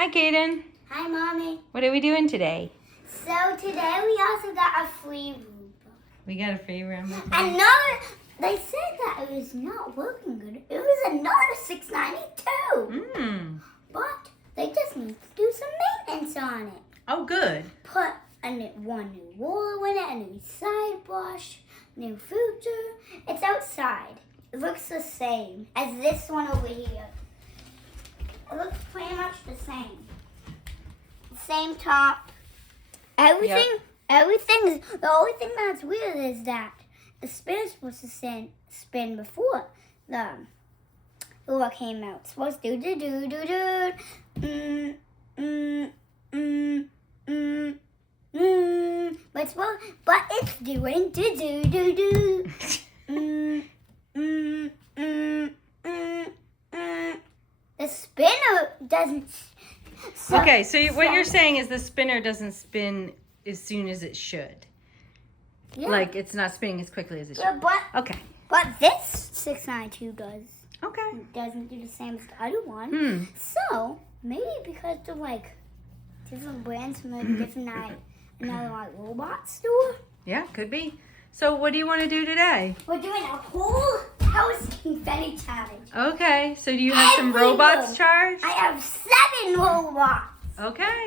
Hi, Kaden. Hi, Mommy. What are we doing today? So today we also got a free Roomba. We got a free Roomba. Another, they said that it was not working good. It was another $6.92. But they just need to do some maintenance on it. Oh, good. Put one new roller in it, a new side brush, new filter. It's outside. It looks the same as this one over here. It looks pretty much the same. Same top. Everything. The only thing that's weird is that the spinner's supposed to spin before the roller came out. It's supposed to do. But it's doing do. The spinner doesn't. Okay, so what you're saying is the spinner doesn't spin as soon as it should. Yeah. Like it's not spinning as quickly as it should. Yeah, Okay. but this 692 does. Okay. It doesn't do the same as the other one. So maybe because they're like different brands from a different another like robot store. Yeah, could be. So what do you want to do today? We're doing a whole house confetti challenge. Okay, so do you have some robots charged? I have 7 robots. Okay.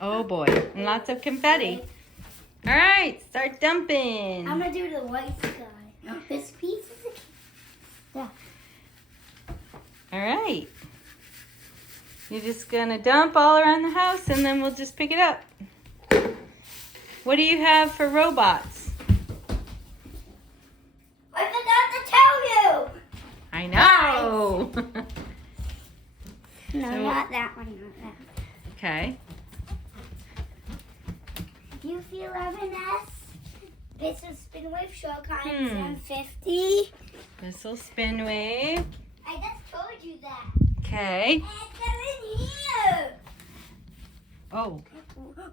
Oh boy, and lots of confetti. All right, start dumping. I'm gonna do the white sky. This piece is All right. You're just gonna dump all around the house and then we'll just pick it up. What do you have for robots? I forgot to tell you. I know. No, not that one, not that. Okay. Goofy 11S. This is spin wave shark on 750. This'll spin wave. I just told you that. Okay. And they're in here. Oh.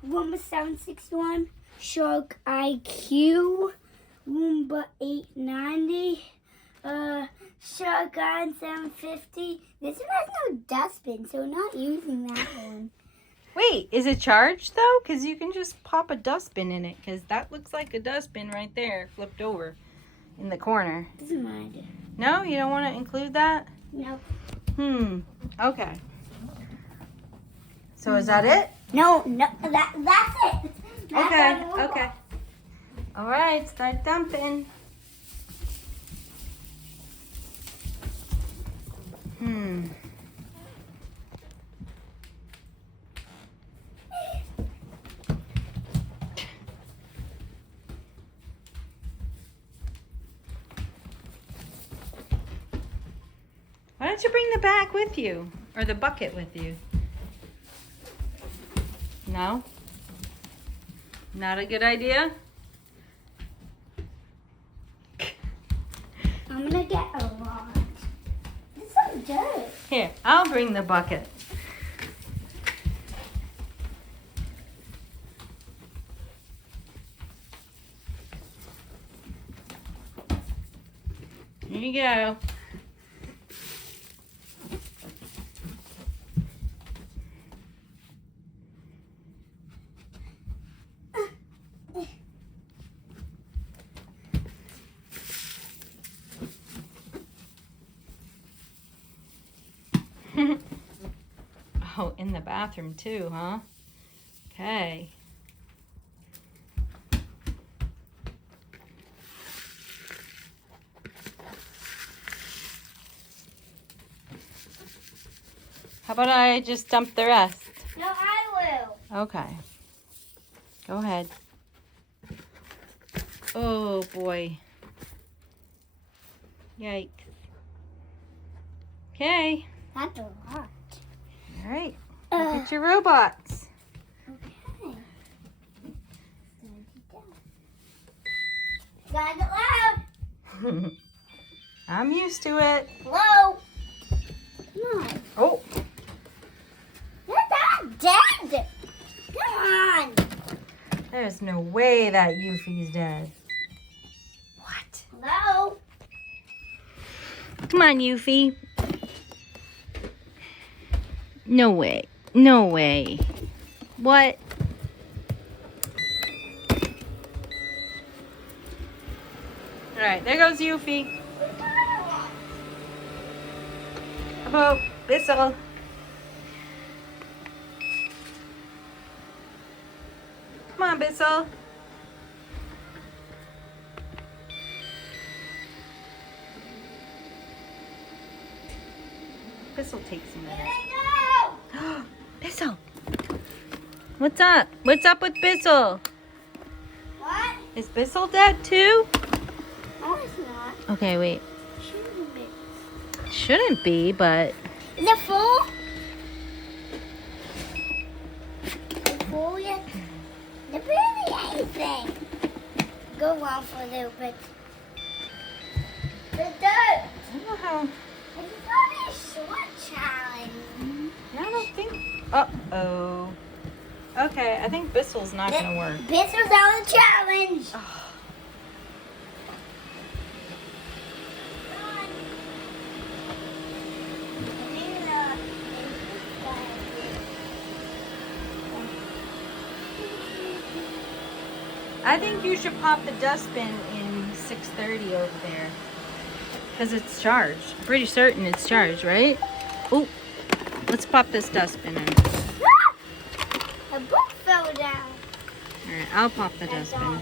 Roomba 761. Shark IQ. Roomba 890. Shark on 750. This one has no dustbin, so we're not using that one. Wait, is it charged though? Because you can just pop a dustbin in it. Because that looks like a dustbin right there, flipped over in the corner. Doesn't matter. No, you don't want to include that? No. Okay. So is that it? No, that's it. That's Okay. all the robots. Okay. All right, start dumping. Why don't you bring the bag with you? Or the bucket with you? No? Not a good idea? I'm gonna get a lot. It's so dirt. Here, I'll bring the bucket. Here you go. Oh, in the bathroom too, huh? Okay. How about I just dump the rest? No, I will. Okay. Go ahead. Oh boy. Yikes. Okay. That's a lot. All right. Look at your robots. Okay. Gotta get loud. I'm used to it. Hello. Come on. Oh. You're not dead. Come on. There's no way that Yuffie's dead. What? Hello. Come on, Yuffie. No way. No way. What? Alright, there goes Yuffie. How about Bissell? Come on, Bissell. Bissell takes a minute. Bissell! What's up? What's up with Bissell? What? Is Bissell dead too? No, it's not. Okay, wait. Shouldn't be. Shouldn't be, but... Is it full? Is it full yet? There's barely anything. Go on for a little bit. The dirt. I don't know how... It's probably a short challenge. I don't think... Uh-oh. Okay, I think Bissell's not gonna work. This was our challenge. I think you should pop the dustbin in 6:30 over there. Because it's charged. Pretty certain it's charged, right? Oh, let's pop this dustbin in. A book fell down. Alright, I'll pop the dustbin.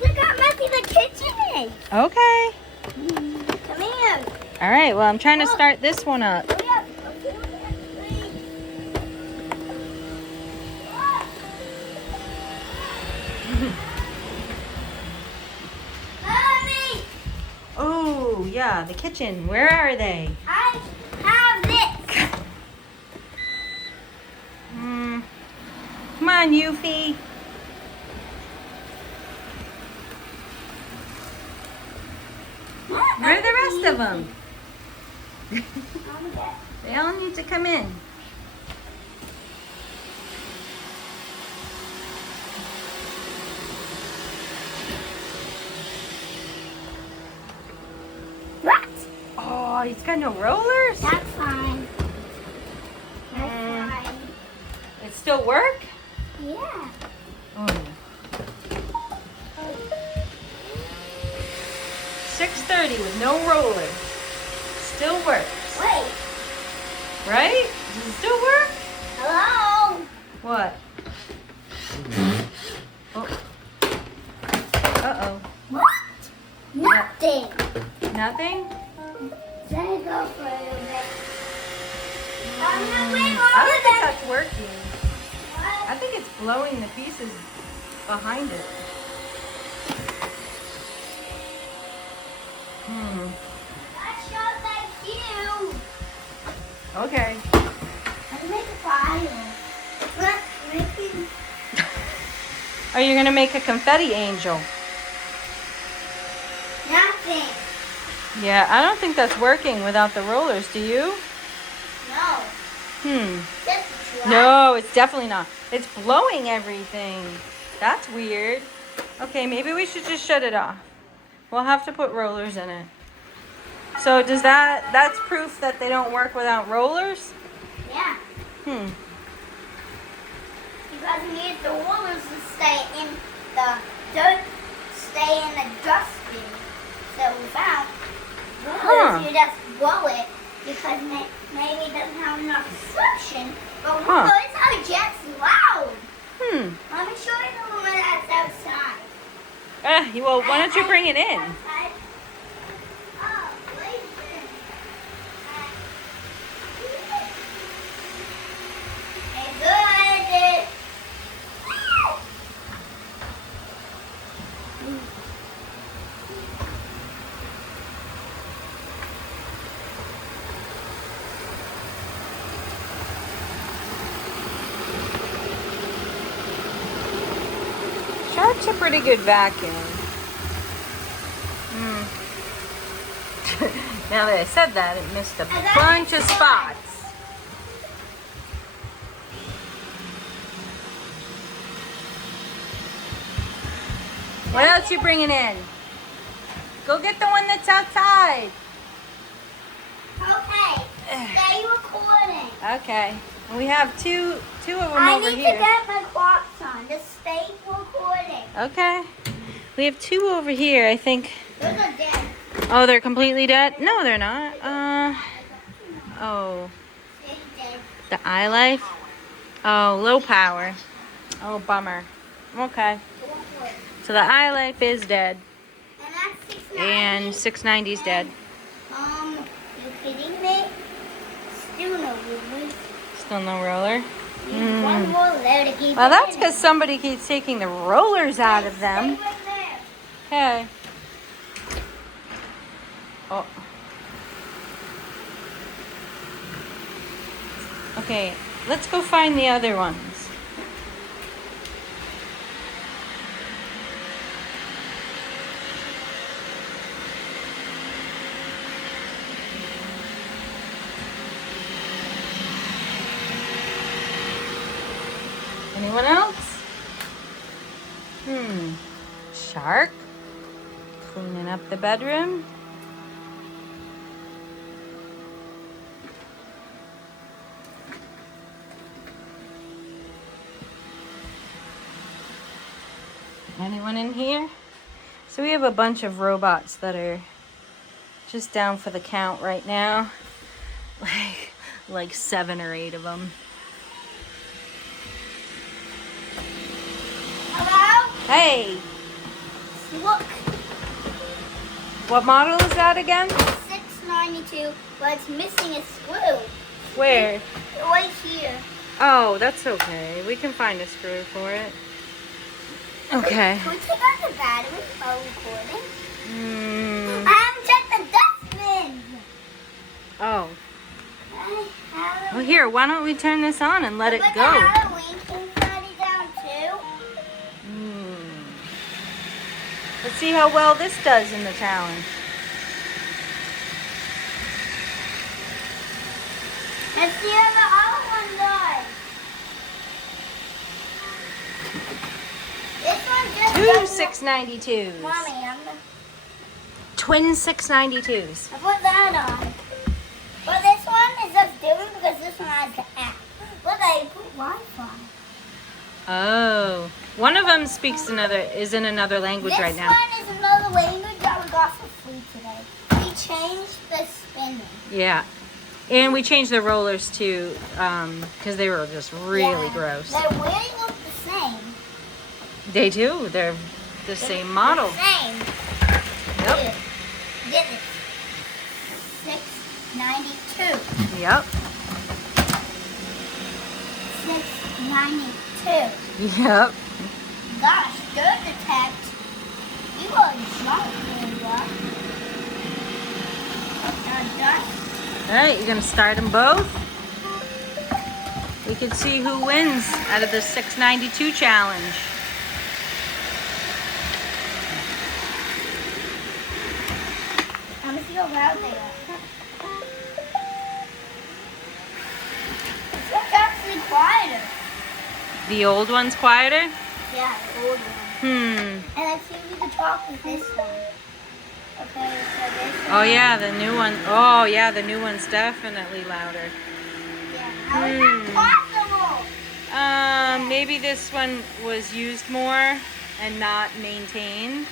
Look how messy the kitchen is. Okay. Come here. Alright, well I'm trying to start this one up. Hurry up. Mommy, Oh, yeah, the kitchen. Where are they? I have this. Come on, Yuffie. Where are the rest of them? They all need to come in. What? Oh, he's got no rollers? That's fine. That's fine. It still work? Yeah. Oh. 6:30 with no roller. Still works. Wait. Right? Does it still work? Hello? What? Oh. Uh-oh. What? Nothing. Nothing? Let it go for a little bit. I don't think that's working. I think it's blowing the pieces behind it. That shows like you. Okay. Let's make a fire. Let's make it. Are you going to make a confetti angel? Nothing. Yeah, I don't think that's working without the rollers, do you? No. Just try. No, it's definitely not. It's blowing everything. That's weird. Okay, maybe we should just shut it off. We'll have to put rollers in it. So does that's proof that they don't work without rollers? Yeah. Because we need the rollers to stay in the dirt, stay in the dustbin. So without rollers, you just blow it because maybe it doesn't have enough suction. But rollers are just loud. Let me show you the one that's outside. Well, why don't you bring it in? Outside. Oh, listen. Hey, good. Shark's a pretty good vacuum. Now that I said that, it missed a bunch of spots. What else you bringing in? Go get the one that's outside. Okay. Stay recording. Okay. We have two of them I over need here. to get my clocks on. Just stay recording. Okay. We have two over here, I think. Those are dead. Oh, they're completely dead? No, they're not. Oh. They're dead. The eye life? Oh, low power. Oh, bummer. Okay. It won't work. So the eye life is dead. And that's 690. And 690's dead. You kidding me? Still no room. Still no roller. One more there to keep Well, it that's in. because somebody keeps taking the rollers out of them. Stay right there. Okay. Oh. Okay, let's go find the other ones. Anyone else? Shark? Cleaning up the bedroom? Anyone in here? So we have a bunch of robots that are just down for the count right now. Like 7 or 8 of them. Hello? Hey, Look. what model is that again? 692, but it's missing a screw. Where? Right here. Oh, that's okay. We can find a screw for it. Okay. Can we take out the battery while recording? Mm, I haven't checked the dustbin. oh. I Well, here, why don't we turn this on and let it Put go? the Halloween confetti down too. Let's see how well this does in the challenge. Let's see how the other one does. This one just Two doesn't- 692s. Mommy, Twin 692s. I put that on. But this one is just different because this one has the app. Look, I put Wi-Fi. Oh. One of them is in another language right now. This one is another language that we got for free today. We changed the spinning. Yeah. And we changed the rollers too, because they were just really Yeah. gross. They really look the same. They do. They're the same model. The same. Yep. Here. Get it. 692. Yep. 692. Yep. Gosh, dirt detect. You are drunk, Roomba. Done. All right, you're gonna start them both. We can see who wins out of the 692 challenge. Let me see how loud they are. This one's actually quieter. The old one's quieter? Yeah, the old one. Hmm. And let's see if we can talk with this one. Okay, so this one. Oh yeah, the new one. Oh yeah, the new one's definitely louder. Yeah. How is that possible? Maybe this one was used more and not maintained.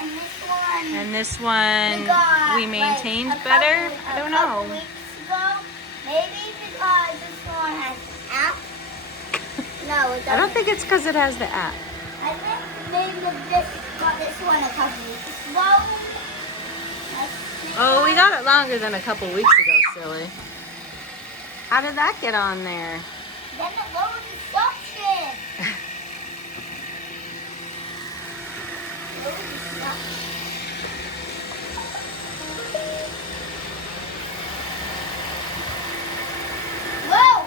And this one. And this one we got, we maintained like, better? I don't A couple know. weeks ago. Maybe because this one has an app. No, it doesn't. I don't think it's because it has the app. I think maybe got this one a couple weeks ago. Oh, we got it longer than a couple weeks ago, silly. How did that get on there? Then it lowered the suction. Lowered the suction. Whoa!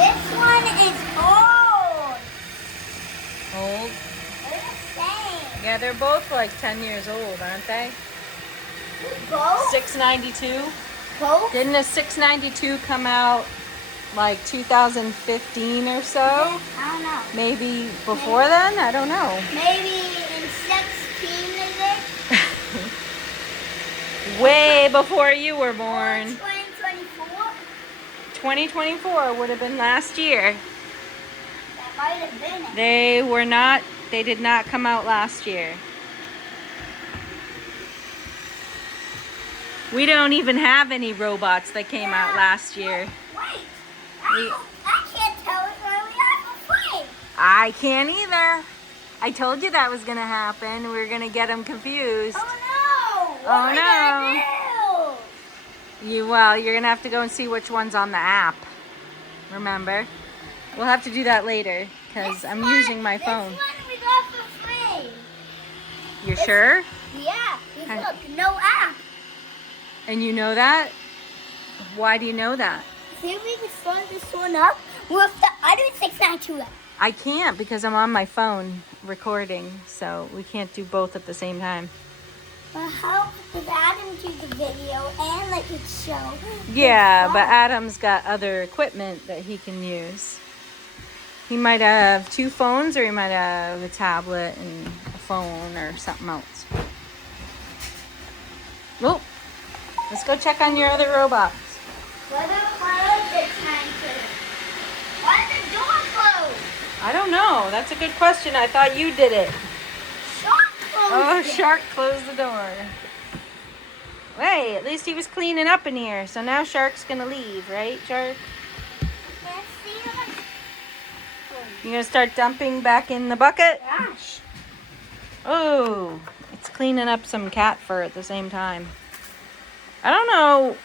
This one is old. Old? They're the same. Yeah, they're both like 10 years old, aren't they? Both? 692. Both? Didn't a 692 come out like 2015 or so. Yeah, I don't know. Maybe before then? I don't know. Maybe in 16, is it? Way before you were born. 2024? 2024 would have been last year. That might have been it. They did not come out last year. We don't even have any robots that came out last year. Wait, I can't tell it where we are for free. I can't either. I told you that was going to happen. We were going to get them confused. Oh no! What Oh, are we gonna do? Well, you're going to have to go and see which one's on the app. Remember? We'll have to do that later because I'm using my phone. This one we got for free. You sure? Yeah, look, no app. And you know that? Why do you know that? See if we can start this one up with the other 692 app. I can't because I'm on my phone recording, so we can't do both at the same time. Well, how does Adam do the video and let it show? Yeah, but Adam's got other equipment that he can use. He might have 2 phones, or he might have a tablet and a phone or something else. Oh, let's go check on your other robots. What about the tanker? Why is the door closed? I don't know. That's a good question. I thought you did it. Shark closed Oh, it. Shark closed the door. Hey, at least he was cleaning up in here. So now Shark's going to leave, right, Shark? Can't see him. You going to start dumping back in the bucket? Gosh. Oh, it's cleaning up some cat fur at the same time. I don't know.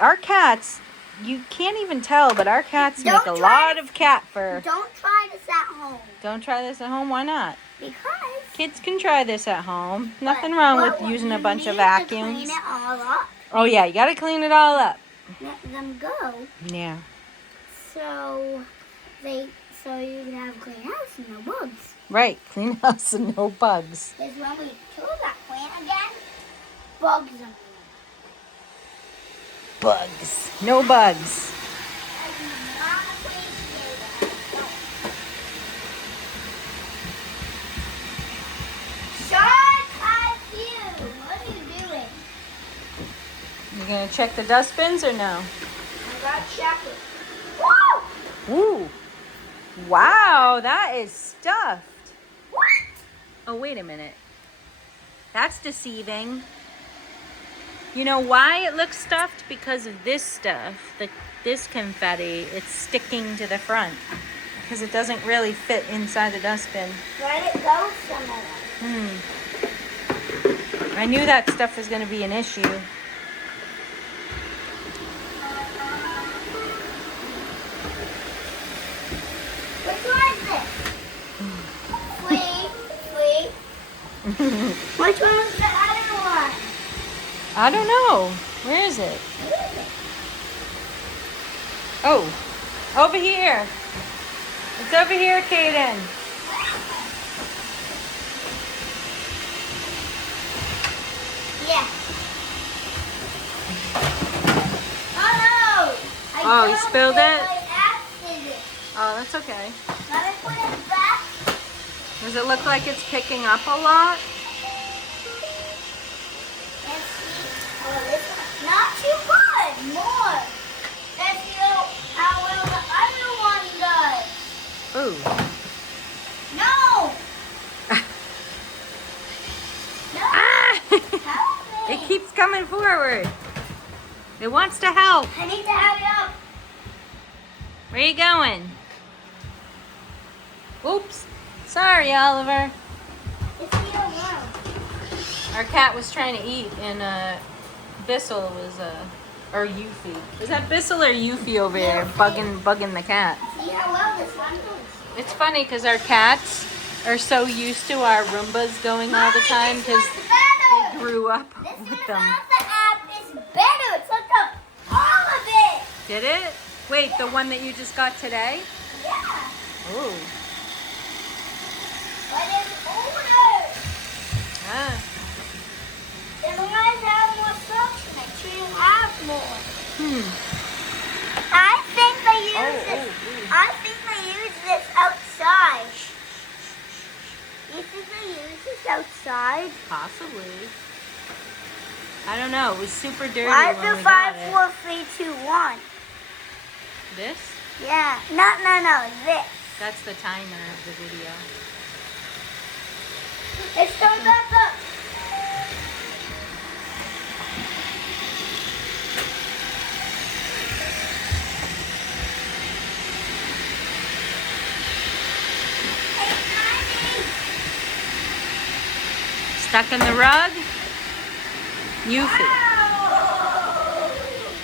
Our cats, you can't even tell, but our cats make a lot of cat fur. Don't try this at home. Don't try this at home? Why not? Because Kids can try this at home. Nothing wrong with using a bunch of vacuums. Clean it all up. Oh yeah, you gotta clean it all up. Let them go. Yeah. So you can have a clean house and no bugs. Right, clean house and no bugs. Because when we kill that plant again, bugs are. Bugs. No bugs. I do not appreciate that. Shark, I you. What are you doing? You gonna check the dustbins or no? I got chocolate. Woo! Ooh. Wow, that is stuffed. What? Oh, wait a minute. That's deceiving. You know why it looks stuffed? Because of this stuff, this confetti, it's sticking to the front. Because it doesn't really fit inside the dustbin. Let it go somewhere. I knew that stuff was going to be an issue. Which one is this? Flea. Which one is the other one? I don't know. Where is it? Oh, over here. It's over here, Kaden. Yeah. Oh no! Oh, you spilled it? By accident. Oh, that's okay. Let me put it back. Does it look like it's picking up a lot? Let's see. Oh, this one. Not too good. More. Let's see how well the other one does. Ooh. No! No! Ah! Help me! It keeps coming forward. It wants to help. I need to hurry up. Where are you going? Oops. Sorry, Oliver. It's the other one. Our cat was trying to eat, and Bissell was or Yuffie. Is that Bissell or Yuffie over there bugging the cat? See how well this one goes. It's funny because our cats are so used to our Roombas going all the time because This one's better. they grew up This with one them. about the app is better. It took up all of it. Did it? Wait, the one that you just got today? Yeah. Ooh. But it's older. Ah. It might have more function. It should have more. Hmm. I think they use this outside? Possibly. I don't know. It was super dirty Why is when the we got 5, it. 4, 3, 2, 1? This? Yeah. No. This. That's the timer of the video. It's going back up. Stuck in the rug? Yuffie.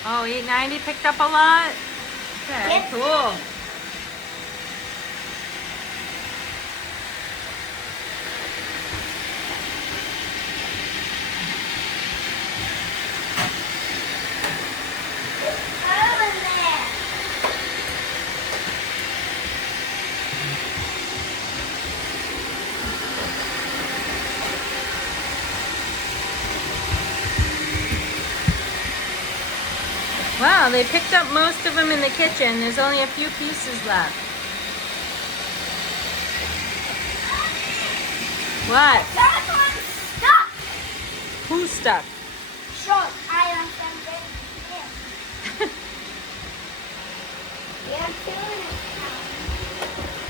Oh, 890 picked up a lot? Okay, Yep. cool. Wow, they picked up most of them in the kitchen. There's only a few pieces left. What? That one's stuck. Who's stuck? Sure, I am something. Yeah, I'm doing it now.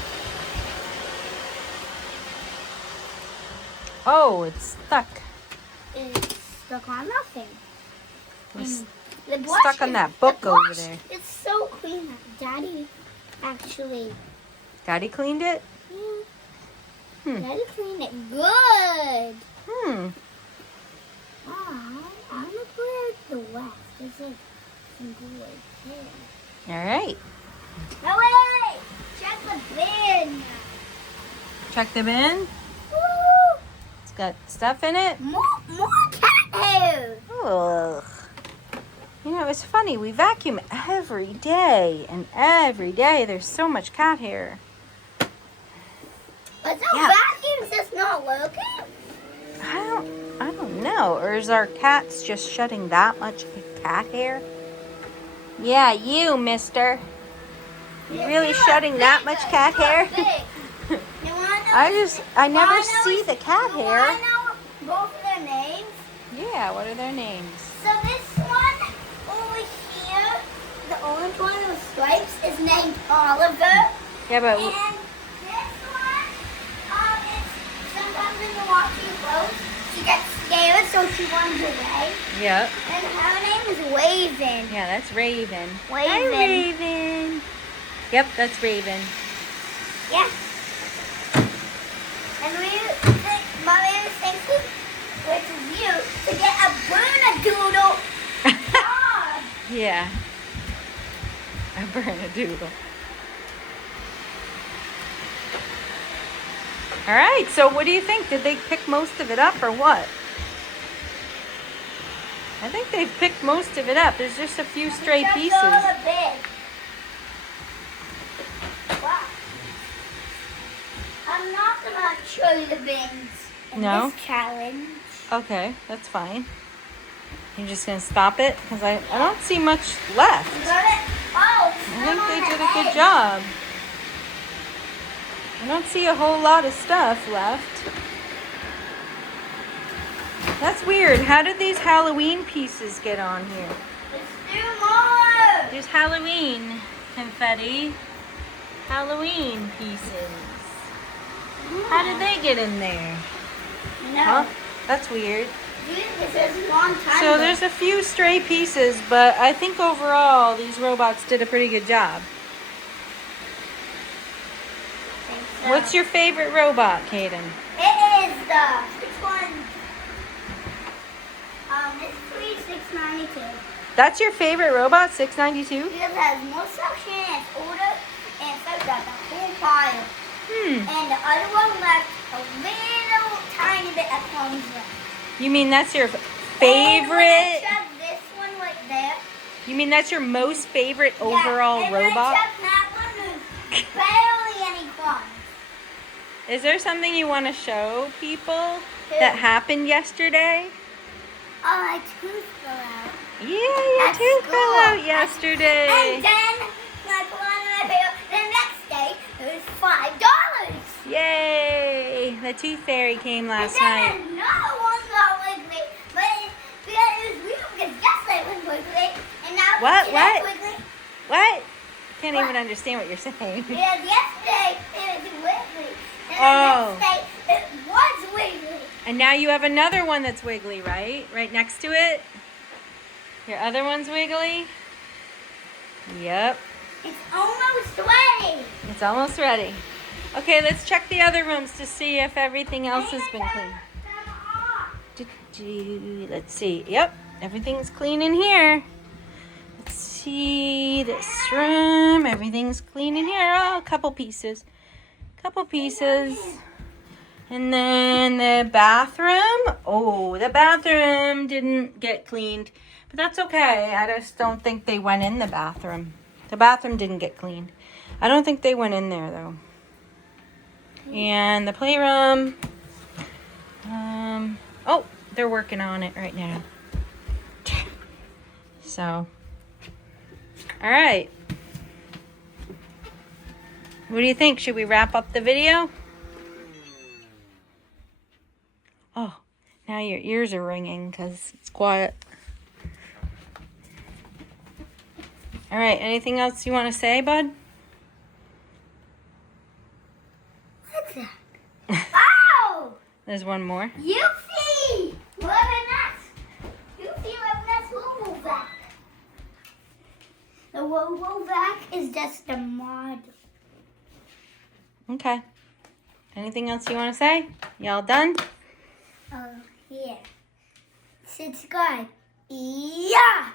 Oh, it's stuck. It's stuck on nothing. It's The brush stuck on is- that book the over brush there. It's so clean. Daddy actually, Daddy cleaned it? Daddy cleaned it good. Hmm. I'm gonna put the west. There's like some good there. All right. No, wait! Check the bin. Check the bin. Woo! It's got stuff in it. More cat hair. Ugh. You know, it's funny. We vacuum every day, and every day there's so much cat hair. But the Yeah. vacuum's just not working. I don't know. Or is our cats just shedding that much cat hair? Yeah, you, mister. You really shedding that much cat hair? I never see the cat hair. I know both of their names. Yeah, what are their names? So this one over here, the orange one with stripes, is named Oliver. Yeah, but And this one, it's sometimes when you're watching clothes, she gets scared, so she runs away. yep. And her name is Raven. Yeah, that's Raven. Raven. Hi, Raven. Yep, that's Raven. Yeah. And Mommy was thinking, which is you, to get a Bernedoodle dog. Yeah. A Bernedoodle. All right, so what do you think? Did they pick most of it up or what? I think they've picked most of it up. There's just a few stray Check pieces. all the bins. Wow. I'm not gonna show you the bins in No? this challenge. Okay, that's fine. You're just gonna stop it? Because I don't see much left. You got it? Oh, it's I still think on they the did a good edge. job. I don't see a whole lot of stuff left. That's weird. How did these Halloween pieces get on here? Let's do more. There's Halloween confetti. Halloween pieces. How did they get in there? No. Huh? That's weird. This is a long time So ago. there's a few stray pieces, but I think overall these robots did a pretty good job. So, What's your favorite robot, Kaden? It is the, which one? It's 3692. That's your favorite robot, 692? Because it has more suction, it's older, and it's like got the whole pile. And the other one left a little tiny bit of crumbs left. You mean that's your And when I favorite? shoved this one right there. You mean that's your most favorite overall and robot? When I shoved that one, there's barely any crumbs. Is there something you want to show people that happened yesterday? Oh, my tooth fell out. Yeah, your At tooth fell school. out yesterday. And then, when I put on my bill, the next day, it was $5. Yay! the tooth fairy came last and night. then another one got wiggly, but because it was weird because yesterday it was wiggly, and now What? today's wiggly. What? Can't What? even understand what you're saying. Because yesterday it was wiggly, and Oh. the next day it was wiggly. And now you have another one that's wiggly, right? Right next to it? Your other one's wiggly? Yep. It's almost ready. It's almost ready. Okay, let's check the other rooms to see if everything else has been cleaned. Let's see. Yep, everything's clean in here. Let's see this room. Everything's clean in here. Oh, a couple pieces. And then the bathroom. Oh, the bathroom didn't get cleaned. But that's okay. I just don't think they went in the bathroom. The bathroom didn't get cleaned. I don't think they went in there, though. And the playroom. Oh, they're working on it right now. So, all right. What do you think? Should we wrap up the video? Oh, now your ears are ringing because it's quiet. All right, anything else you want to say, bud? What's that? Oh! There's one more. You see! What a mess! You see what a mess Roomba vac. The Roomba vac is just a mod. Okay. Anything else you want to say? Y'all done? Yeah. Subscribe. Yeah!